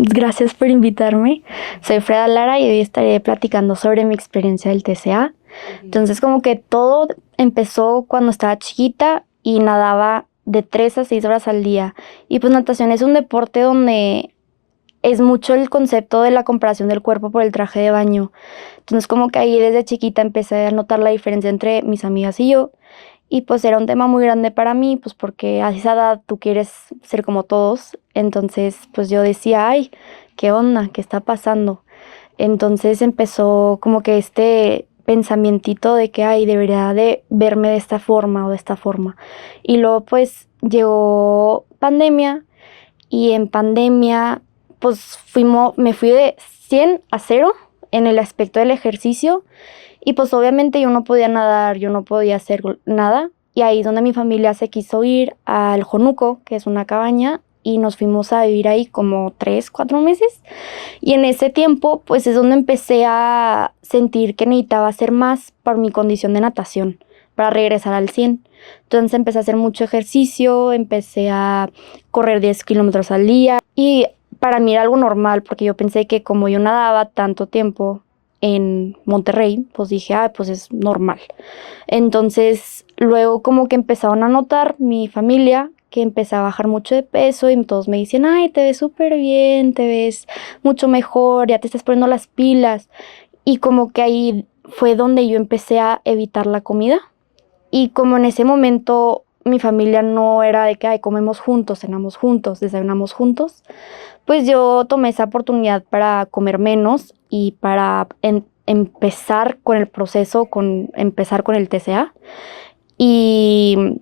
Gracias por invitarme. Soy Freda Lara y hoy estaré platicando sobre mi experiencia del TCA. Entonces, como que todo empezó cuando estaba chiquita y nadaba de 3 a 6 horas al día. Y pues natación es un deporte donde es mucho el concepto de la comparación del cuerpo por el traje de baño. Entonces, como que ahí desde chiquita empecé a notar la diferencia entre mis amigas y yo. Y pues era un tema muy grande para mí, pues porque a esa edad tú quieres ser como todos. Entonces, pues yo decía, ay, ¿qué onda? ¿Qué está pasando? Entonces empezó como que este pensamientito de que, ay, debería de verme de esta forma o de esta forma. Y luego pues llegó pandemia y en pandemia pues me fui de 100 a 0 en el aspecto del ejercicio y pues obviamente yo no podía nadar, yo no podía hacer nada. Y ahí es donde mi familia se quiso ir al Jonuco, que es una cabaña, y nos fuimos a vivir ahí como 3, 4 meses. Y en ese tiempo, pues es donde empecé a sentir que necesitaba hacer más por mi condición de natación, para regresar al 100. Entonces empecé a hacer mucho ejercicio, empecé a correr 10 kilómetros al día. Y para mí era algo normal, porque yo pensé que como yo nadaba tanto tiempo en Monterrey, pues dije, ah, pues es normal. Entonces, luego como que empezaron a notar mi familia que empecé a bajar mucho de peso y todos me dicen, ay, te ves súper bien, te ves mucho mejor, ya te estás poniendo las pilas. Y como que ahí fue donde yo empecé a evitar la comida. Y como en ese momento mi familia no era de que, ay, comemos juntos, cenamos juntos, desayunamos juntos, pues yo tomé esa oportunidad para comer menos y para empezar con el proceso, empezar con el TCA. Y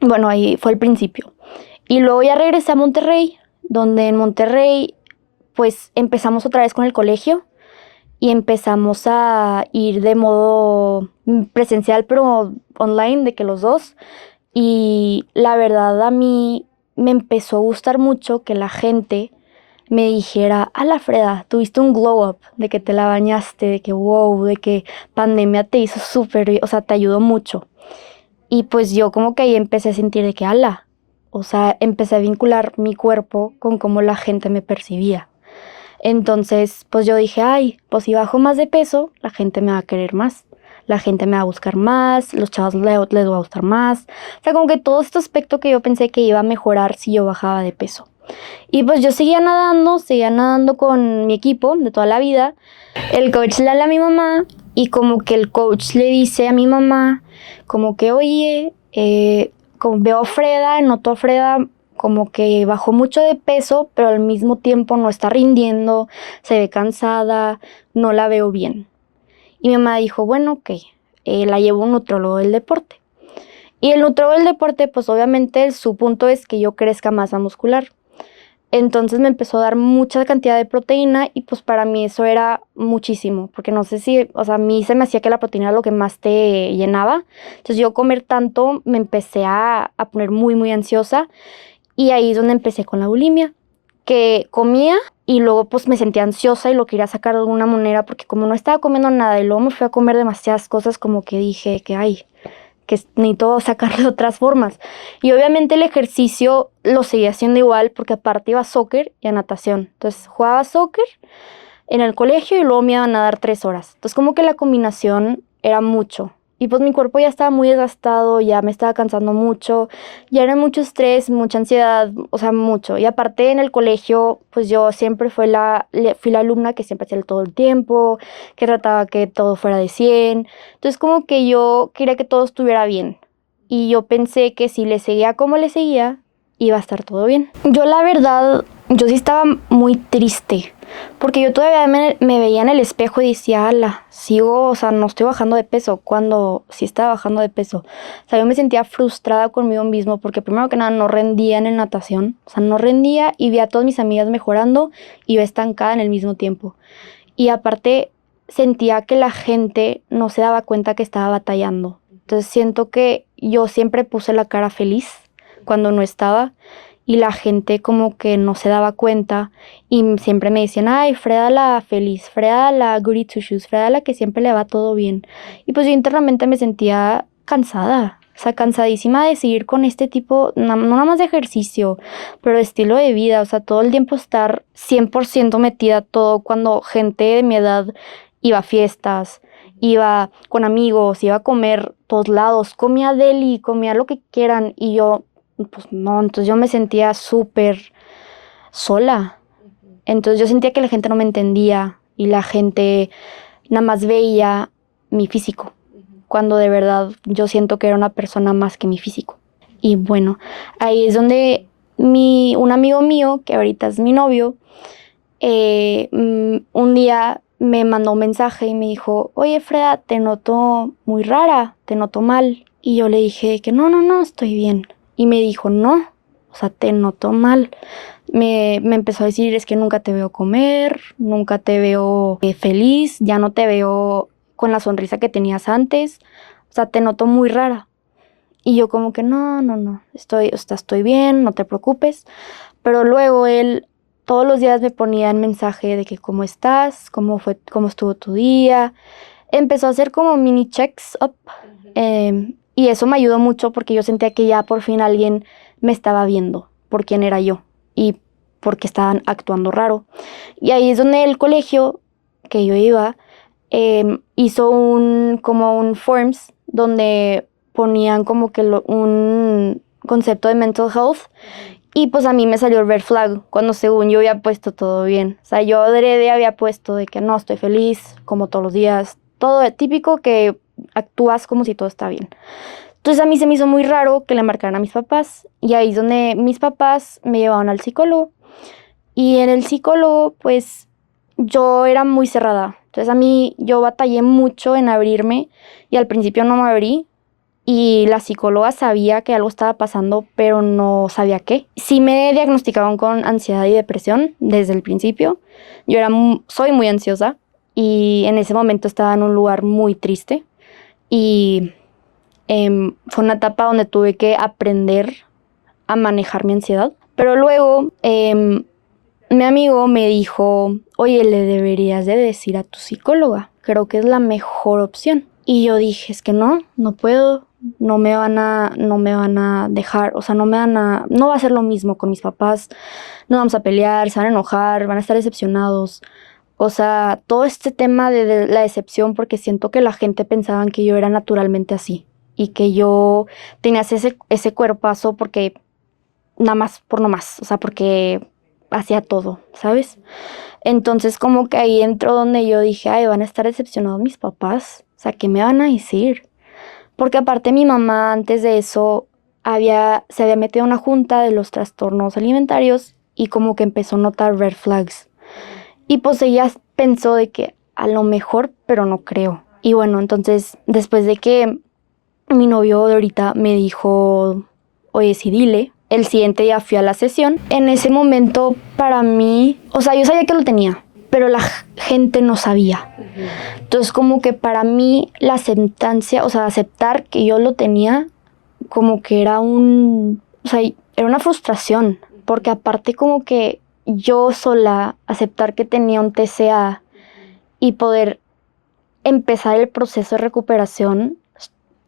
bueno, ahí fue el principio. Y luego ya regresé a Monterrey, donde en Monterrey pues empezamos otra vez con el colegio y empezamos a ir de modo presencial, pero online, de que los dos. Y la verdad a mí me empezó a gustar mucho que la gente me dijera, a la Freda, tuviste un glow up, de que te la bañaste, de que wow, de que pandemia te hizo súper, o sea, te ayudó mucho. Y pues yo como que ahí empecé a sentir de que, ala, o sea, empecé a vincular mi cuerpo con cómo la gente me percibía. Entonces, pues yo dije, ay, pues si bajo más de peso, la gente me va a querer más. La gente me va a buscar más, los chavos les va a gustar más. O sea, como que todo este aspecto que yo pensé que iba a mejorar si yo bajaba de peso. Y pues yo seguía nadando con mi equipo de toda la vida. El coach le habla a mi mamá y como que el coach le dice a mi mamá, como que, oye, como veo a Freda, noto a Freda como que bajó mucho de peso, pero al mismo tiempo no está rindiendo, se ve cansada, no la veo bien. Y mi mamá dijo, bueno, ok, la llevo a un nutrólogo del deporte. Y el nutrólogo del deporte, pues obviamente su punto es que yo crezca masa muscular. Entonces me empezó a dar mucha cantidad de proteína y pues para mí eso era muchísimo, porque no sé si, o sea, a mí se me hacía que la proteína era lo que más te llenaba. Entonces yo comer tanto me empecé a poner muy, muy ansiosa y ahí es donde empecé con la bulimia, que comía y luego pues me sentía ansiosa y lo quería sacar de alguna manera porque como no estaba comiendo nada y luego me fui a comer demasiadas cosas como que dije que ay, que necesito sacarlo de otras formas. Y obviamente el ejercicio lo seguía haciendo igual porque aparte iba a soccer y a natación. Entonces jugaba soccer en el colegio y luego me iban a dar 3 horas. Entonces como que la combinación era mucho. Y pues mi cuerpo ya estaba muy desgastado, ya me estaba cansando mucho, ya era mucho estrés, mucha ansiedad, o sea, mucho. Y aparte en el colegio, pues yo siempre fui la alumna que siempre hacía todo el tiempo, que trataba que todo fuera de 100. Entonces como que yo quería que todo estuviera bien. Y yo pensé que si le seguía como le seguía, iba a estar todo bien. Yo la verdad, yo sí estaba muy triste, porque yo todavía me veía en el espejo y decía, ala, sigo, o sea, no estoy bajando de peso, cuando sí estaba bajando de peso. O sea, yo me sentía frustrada conmigo mismo, porque primero que nada no rendía en el natación, o sea, no rendía y vi a todas mis amigas mejorando y yo estancada en el mismo tiempo. Y aparte sentía que la gente no se daba cuenta que estaba batallando. Entonces siento que yo siempre puse la cara feliz cuando no estaba y la gente como que no se daba cuenta y siempre me decían, ay, Freda la feliz, Freda la goody two shoes, Freda la que siempre le va todo bien. Y pues yo internamente me sentía cansada, O sea, cansadísima de seguir con este tipo, no nada más de ejercicio, pero de estilo de vida. O sea, todo el tiempo estar 100% metida a todo cuando gente de mi edad iba a fiestas, iba con amigos, iba a comer todos lados, comía deli, comía lo que quieran y yo, pues no, entonces yo me sentía súper sola. Entonces yo sentía que la gente no me entendía y la gente nada más veía mi físico, cuando de verdad yo siento que era una persona más que mi físico. Y bueno, ahí es donde un amigo mío, que ahorita es mi novio, un día me mandó un mensaje y me dijo, oye Freda, te noto muy rara, te noto mal. Y yo le dije que no, estoy bien. Y me dijo, no, o sea, te noto mal. Me empezó a decir, es que nunca te veo comer, nunca te veo feliz, ya no te veo con la sonrisa que tenías antes. O sea, te noto muy rara. Y yo como que no, estoy bien, no te preocupes. Pero luego él todos los días me ponía en mensaje de que cómo estás, cómo estuvo tu día. Empezó a hacer como mini checks up. Y eso me ayudó mucho porque yo sentía que ya por fin alguien me estaba viendo por quién era yo y porque estaban actuando raro. Y ahí es donde el colegio que yo iba hizo como un forms donde ponían como que un concepto de mental health y pues a mí me salió el red flag cuando según yo había puesto todo bien. O sea, yo adrede había puesto de que no, estoy feliz, como todos los días. Todo típico que actúas como si todo está bien. Entonces a mí se me hizo muy raro que le marcaran a mis papás. Y ahí es donde mis papás me llevaban al psicólogo. Y en el psicólogo, pues yo era muy cerrada. Entonces a mí yo batallé mucho en abrirme y al principio no me abrí y la psicóloga sabía que algo estaba pasando, pero no sabía qué. Sí me diagnosticaron con ansiedad y depresión desde el principio. Yo soy muy ansiosa y en ese momento estaba en un lugar muy triste y fue una etapa donde tuve que aprender a manejar mi ansiedad. Pero luego mi amigo me dijo, oye, le deberías de decir a tu psicóloga, creo que es la mejor opción. Y yo dije, es que no puedo, no me van a dejar, o sea, no va a ser lo mismo con mis papás, no vamos a pelear, se van a enojar, van a estar decepcionados. O sea, todo este tema de la decepción, porque siento que la gente pensaba que yo era naturalmente así y que yo tenía ese cuerpazo porque nada más por nomás, o sea, porque hacía todo, ¿sabes? Entonces como que ahí entró donde yo dije, ay, van a estar decepcionados mis papás, o sea, ¿qué me van a decir? Porque aparte mi mamá antes de eso se había metido a una junta de los trastornos alimentarios y como que empezó a notar red flags. Y pues ella pensó de que a lo mejor, pero no creo. Y bueno, entonces después de que mi novio de ahorita me dijo, oye, sí, dile. El siguiente día fui a la sesión. En ese momento, para mí, o sea, yo sabía que lo tenía, pero la gente no sabía. Entonces, como que para mí la aceptancia, o sea, aceptar que yo lo tenía, como que o sea, era una frustración, porque aparte como que yo sola aceptar que tenía un TCA y poder empezar el proceso de recuperación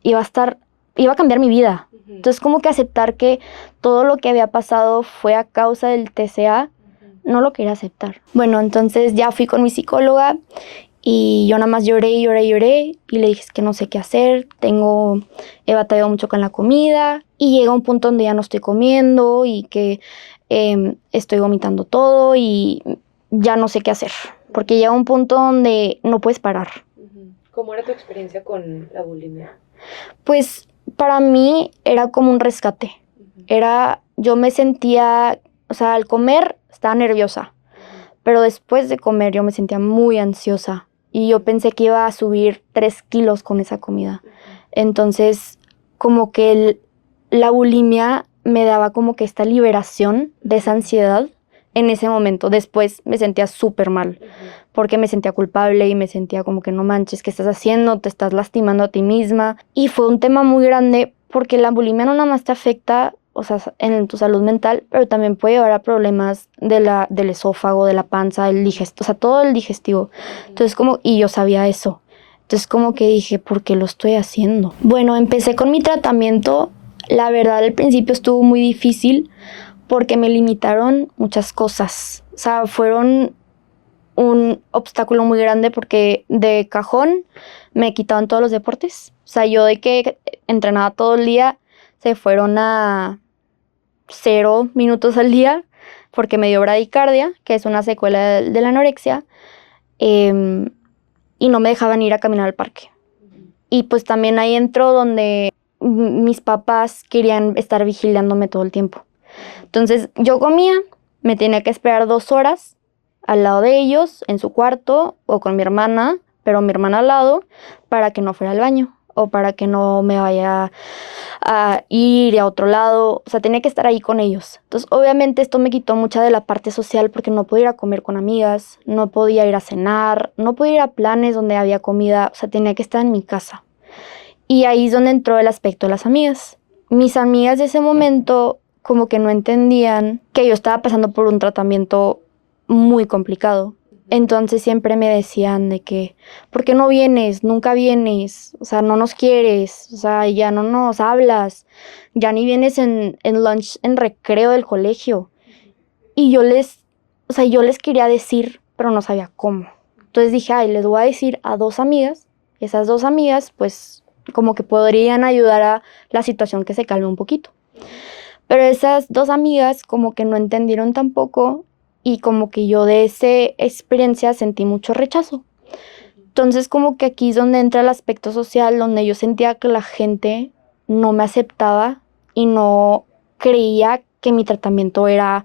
iba a cambiar mi vida. Entonces como que aceptar que todo lo que había pasado fue a causa del TCA, no lo quería aceptar. Bueno, entonces ya fui con mi psicóloga y yo nada más lloré y le dije es que no sé qué hacer, he batallado mucho con la comida y llega un punto donde ya no estoy comiendo y que estoy vomitando todo y ya no sé qué hacer, porque llega un punto donde no puedes parar. ¿Cómo era tu experiencia con la bulimia? Pues para mí era como un rescate. Yo me sentía, o sea, al comer estaba nerviosa, pero después de comer yo me sentía muy ansiosa y yo pensé que iba a subir 3 kilos con esa comida. Entonces, como que la bulimia me daba como que esta liberación de esa ansiedad en ese momento. Después me sentía súper mal porque me sentía culpable y me sentía como que no manches, ¿qué estás haciendo? Te estás lastimando a ti misma. Y fue un tema muy grande porque la bulimia no nada más te afecta, o sea, en tu salud mental, pero también puede llevar a problemas del esófago, de la panza, o sea, todo el digestivo. Entonces, y yo sabía eso. Entonces como que dije, ¿por qué lo estoy haciendo? Bueno, empecé con mi tratamiento. La verdad, al principio estuvo muy difícil porque me limitaron muchas cosas. O sea, fueron un obstáculo muy grande porque de cajón me quitaban todos los deportes. O sea, yo de que entrenaba todo el día, se fueron a 0 minutos al día porque me dio bradicardia, que es una secuela de la anorexia, y no me dejaban ir a caminar al parque. Y pues también ahí entró donde mis papás querían estar vigilándome todo el tiempo. Entonces yo comía, me tenía que esperar 2 horas al lado de ellos, en su cuarto o con mi hermana, pero mi hermana al lado, para que no fuera al baño o para que no me vaya a ir a otro lado. O sea, tenía que estar ahí con ellos. Entonces, obviamente esto me quitó mucha de la parte social porque no podía ir a comer con amigas, no podía ir a cenar, no podía ir a planes donde había comida. O sea, tenía que estar en mi casa. Y ahí es donde entró el aspecto de las amigas. Mis amigas de ese momento como que no entendían que yo estaba pasando por un tratamiento muy complicado. Entonces siempre me decían de que, ¿por qué no vienes? Nunca vienes, o sea, no nos quieres, o sea, ya no nos hablas, ya ni vienes en lunch, en recreo del colegio. Y o sea, yo les quería decir, pero no sabía cómo. Entonces dije, ay, les voy a decir a 2 amigas, esas 2 amigas, pues como que podrían ayudar a la situación que se calme un poquito. Pero esas 2 amigas como que no entendieron tampoco y como que yo de esa experiencia sentí mucho rechazo. Entonces como que aquí es donde entra el aspecto social, donde yo sentía que la gente no me aceptaba y no creía que mi tratamiento era,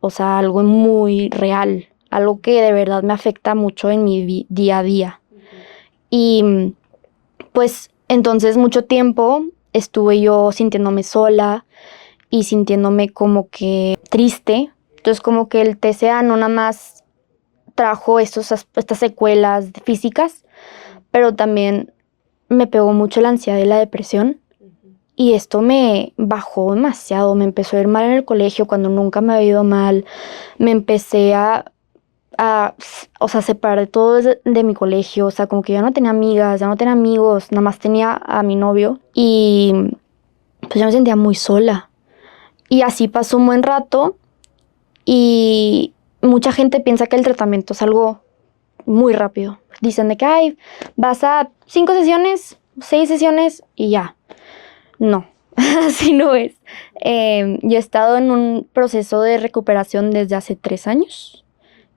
o sea, algo muy real, algo que de verdad me afecta mucho en mi día a día. Y pues entonces mucho tiempo estuve yo sintiéndome sola y sintiéndome como que triste. Entonces como que el TCA no nada más trajo estas secuelas físicas, pero también me pegó mucho la ansiedad y la depresión. Y esto me bajó demasiado, me empezó a ir mal en el colegio cuando nunca me había ido mal. Me empecé o sea, separar de todo de mi colegio. O sea, como que ya no tenía amigas, ya no tenía amigos, nada más tenía a mi novio. Y pues yo me sentía muy sola. Y así pasó un buen rato y mucha gente piensa que el tratamiento es algo muy rápido. Dicen de que, ay, vas a 5 sesiones, 6 sesiones y ya. No, así no es. Yo he estado en un proceso de recuperación desde hace 3 años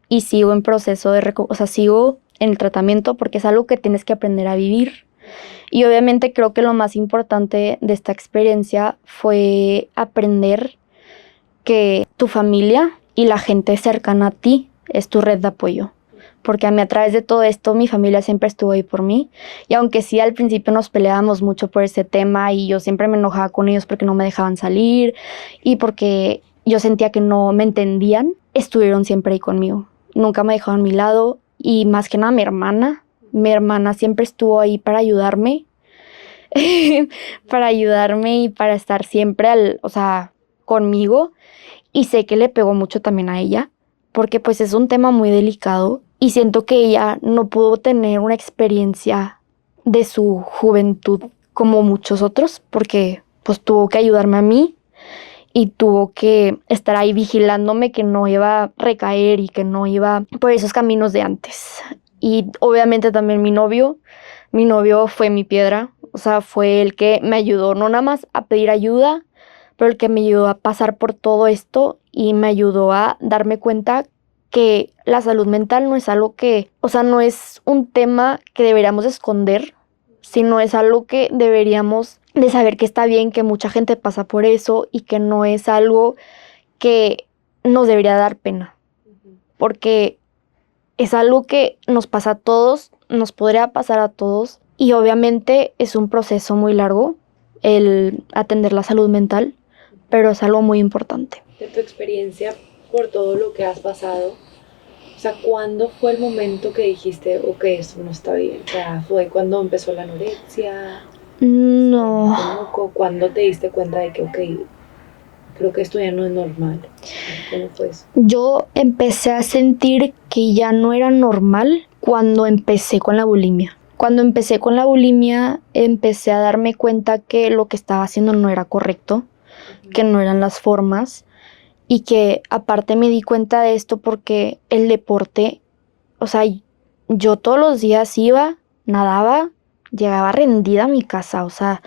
y sigo en proceso de o sea, sigo en el tratamiento porque es algo que tienes que aprender a vivir. Y obviamente creo que lo más importante de esta experiencia fue aprender que tu familia y la gente cercana a ti es tu red de apoyo. Porque a mí a través de todo esto mi familia siempre estuvo ahí por mí. Y aunque sí al principio nos peleábamos mucho por ese tema y yo siempre me enojaba con ellos porque no me dejaban salir y porque yo sentía que no me entendían, estuvieron siempre ahí conmigo. Nunca me dejaron a mi lado y más que nada mi hermana. Mi hermana siempre estuvo ahí para ayudarme, para ayudarme y para estar siempre o sea, conmigo. Y sé que le pegó mucho también a ella, porque pues es un tema muy delicado y siento que ella no pudo tener una experiencia de su juventud como muchos otros, porque pues tuvo que ayudarme a mí y tuvo que estar ahí vigilándome que no iba a recaer y que no iba por esos caminos de antes. Y obviamente también mi novio fue mi piedra, o sea, fue el que me ayudó no nada más a pedir ayuda, pero el que me ayudó a pasar por todo esto y me ayudó a darme cuenta que la salud mental no es algo que, o sea, no es un tema que deberíamos esconder, sino es algo que deberíamos de saber que está bien, que mucha gente pasa por eso y que no es algo que nos debería dar pena, porque es algo que nos pasa a todos, nos podría pasar a todos y obviamente es un proceso muy largo el atender la salud mental, pero es algo muy importante. De tu experiencia por todo lo que has pasado, o sea, ¿cuándo fue el momento que dijiste, ok, esto no está bien? O sea, ¿fue cuando empezó la anorexia? No. ¿Cuándo te diste cuenta de que, ok, creo que esto ya no es normal? ¿Cómo fue eso? Yo empecé a sentir que ya no era normal cuando empecé con la bulimia. Cuando empecé con la bulimia, empecé a darme cuenta que lo que estaba haciendo no era correcto, que no eran las formas y que aparte me di cuenta de esto porque el deporte, o sea, yo todos los días iba, nadaba, llegaba rendida a mi casa, o sea,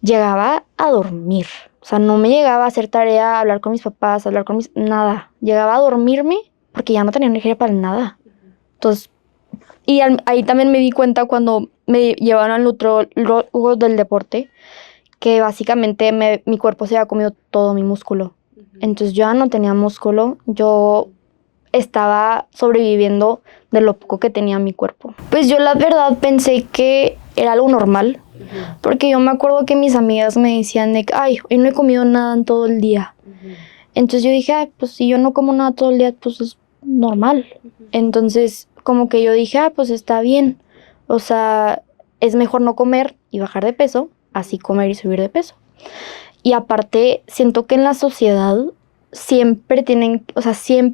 llegaba a dormir. O sea, no me llegaba a hacer tarea, a hablar con mis papás, a hablar con mis... Nada. Llegaba a dormirme porque ya no tenía energía para nada. Entonces, ahí también me di cuenta cuando me llevaron al nutrólogo del deporte que básicamente mi cuerpo se había comido todo mi músculo. Entonces yo ya no tenía músculo, yo estaba sobreviviendo de lo poco que tenía mi cuerpo. Pues yo la verdad pensé que era algo normal, porque yo me acuerdo que mis amigas me decían de que, ay, hoy no he comido nada en todo el día. Entonces yo dije, ay, pues si yo no como nada todo el día, pues es normal. Entonces como que yo dije, ah, pues está bien. O sea, es mejor no comer y bajar de peso, así comer y subir de peso. Y aparte, siento que en la sociedad siempre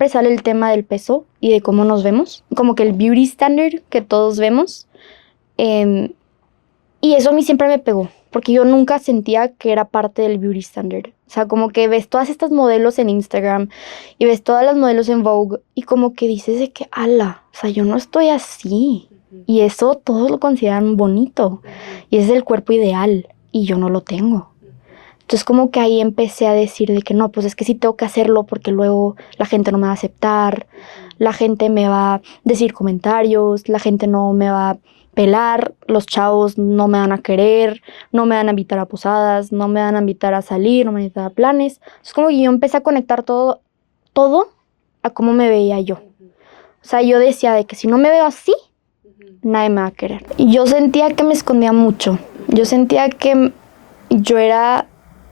sale el tema del peso y de cómo nos vemos, como que el beauty standard que todos vemos. em, y eso a mí siempre me pegó, porque yo nunca sentía que era parte del beauty standard. O sea, como que ves todas estas modelos en Instagram y ves todas las modelos en Vogue y como que dices de que, ala, o sea, yo no estoy así. Y eso todos lo consideran bonito. Y ese es el cuerpo ideal y yo no lo tengo. Entonces como que ahí empecé a decir de que no, pues es que sí tengo que hacerlo porque luego la gente no me va a aceptar, la gente me va a decir comentarios, la gente no me va a pelar, los chavos no me van a querer, no me van a invitar a posadas, no me van a invitar a salir, no me van a invitar a planes. Es como que yo empecé a conectar todo a cómo me veía yo. O sea, yo decía de que si no me veo así, nadie me va a querer. Y yo sentía que me escondía mucho. Yo sentía que yo era,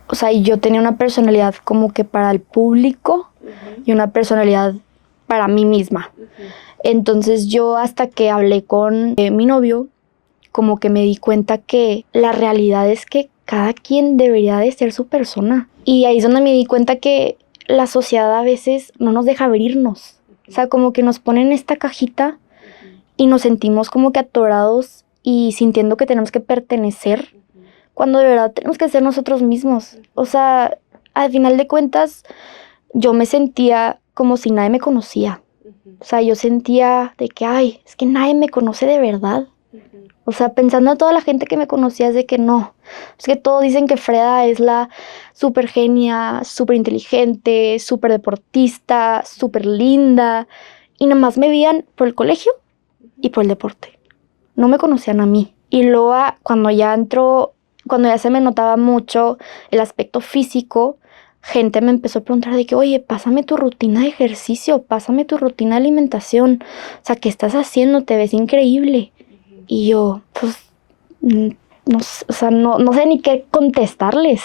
o sea, yo tenía una personalidad como que para el público y una personalidad para mí misma. Entonces yo hasta que hablé con mi novio, como que me di cuenta que la realidad es que cada quien debería de ser su persona. Y ahí es donde me di cuenta que la sociedad a veces no nos deja abrirnos. O sea, como que nos ponen en esta cajita y nos sentimos como que atorados y sintiendo que tenemos que pertenecer cuando de verdad tenemos que ser nosotros mismos. O sea, al final de cuentas, yo me sentía como si nadie me conocía. O sea, yo sentía de que, ay, es que nadie me conoce de verdad. O sea, pensando en toda la gente que me conocía, es de que no. Es que todos dicen que Freda es la súper genia, súper inteligente, súper deportista, súper linda. Y nada más me veían por el colegio y por el deporte. No me conocían a mí. Y luego cuando ya se me notaba mucho el aspecto físico, gente me empezó a preguntar de que, oye, pásame tu rutina de ejercicio, pásame tu rutina de alimentación. O sea, ¿qué estás haciendo? Te ves increíble. Y yo, pues, no, o sea, no sé ni qué contestarles.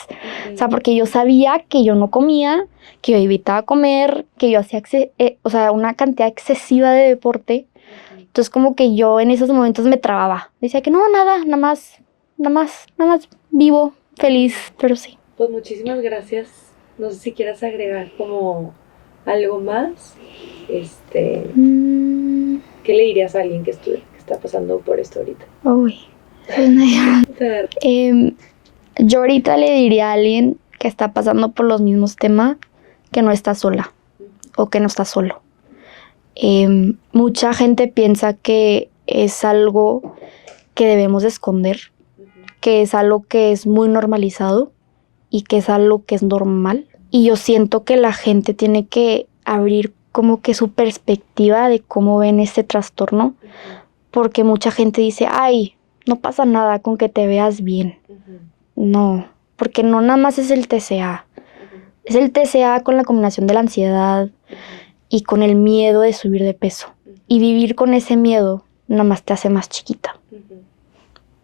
O sea, porque yo sabía que yo no comía, que yo evitaba comer, que yo hacía o sea, una cantidad excesiva de deporte. Entonces como que yo en esos momentos me trababa. Decía que no, nada más vivo, feliz, pero sí. Pues muchísimas gracias. No sé si quieras agregar como algo más. ¿Qué le dirías a alguien que está pasando por esto ahorita? Uy, yo ahorita le diría a alguien que está pasando por los mismos temas que no está sola o que no está solo. Mucha gente piensa que es algo que debemos de esconder, que es algo que es muy normalizado y que es algo que es normal. Y yo siento que la gente tiene que abrir como que su perspectiva de cómo ven este trastorno, porque mucha gente dice, ay, no pasa nada con que te veas bien. No, porque no nada más es el TCA. Es el TCA con la combinación de la ansiedad y con el miedo de subir de peso. Y vivir con ese miedo nada más te hace más chiquita.